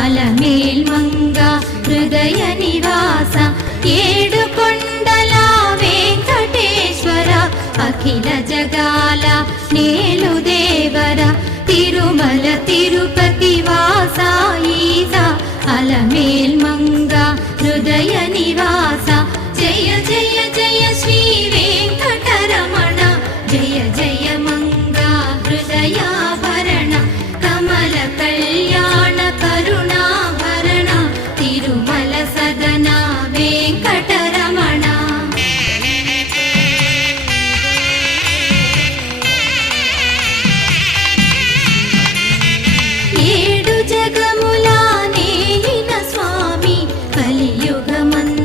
అలమేల్మంగ హృదయ నివాస ఏడుకొండల వెంకటేశ్వర అఖిల జగాల నేలు దేవర తిరుమల తిరుపతి వాస ఈస అలమేల్మంగ హృదయ నివాస జయ జయ జయ శ్రీ వెంకటరమణ జయ జయ మంగ హృదయాభరణ కమల కళ్యాణ కరుణాభరణ తిరుమల సదన వెంకటరమణ. ఏడు జగములా నేలిన స్వామి కలియుగమందు